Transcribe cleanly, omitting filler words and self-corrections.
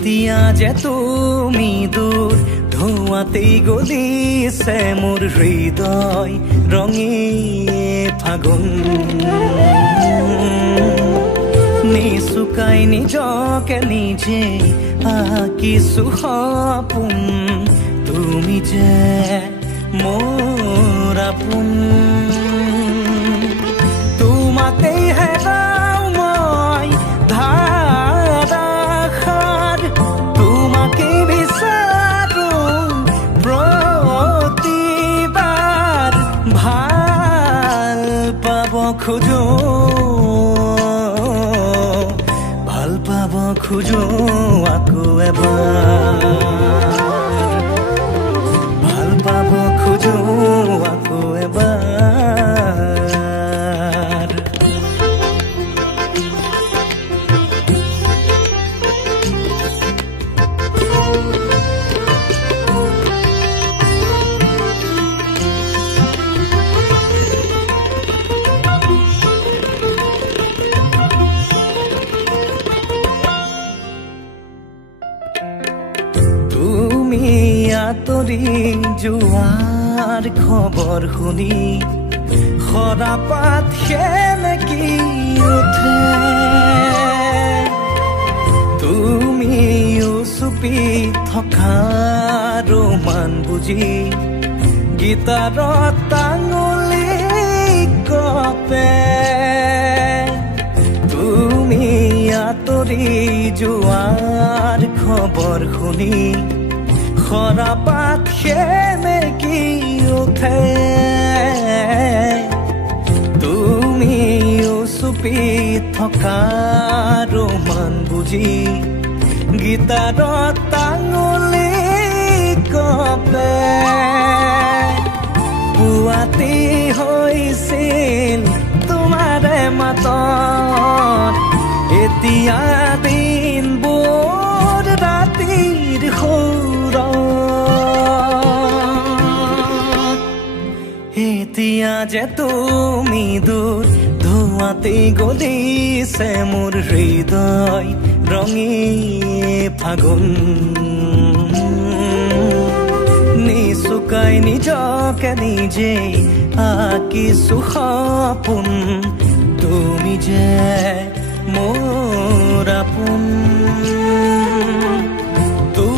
এতিয়া যে তুমি দূৰ ধোঁৱাতেই গলিছে মোৰ হৃদয় ৰঙী ফাগুন নিচুকাই নিজকে নিজে আঁকিছো সপোন তুমি যে মোৰ আপোন তোমাতেই হেৰাও মই ধাৰাসাৰ তোমাকেই বিচাৰো প্ৰতিবাৰ ভাল পাব খোজো খোজো আকৌ এবাৰ ভাল পাব খোজো আকৌ এবাৰ আঁতৰি যোৱাৰ খবৰ শুনি সৰাপাত সেমেকি উঠে তুমিও চুপি থকা ৰোমান বুজি গীটাৰত টাঙুলি কপে তুমি আঁতৰি যোৱাৰ খবৰ শুনি সৰাপাত সেমেকি উঠে তুমিও চুপি থকা ৰোমান বুজি গীটাৰত টাঙুলি কপে পুৱাতি হৈছিল তোমাৰে মাতত এতিয়া দিনবোৰ ৰাতিৰ এতিয়া যে তুমি দূৰ ধোঁৱাতেই গলিছে মোৰ হৃদয় ৰঙী ফাগুন নিচুকাই নিজকে নিজে আঁকিছো সপোন তুমি যে মোৰ আপোন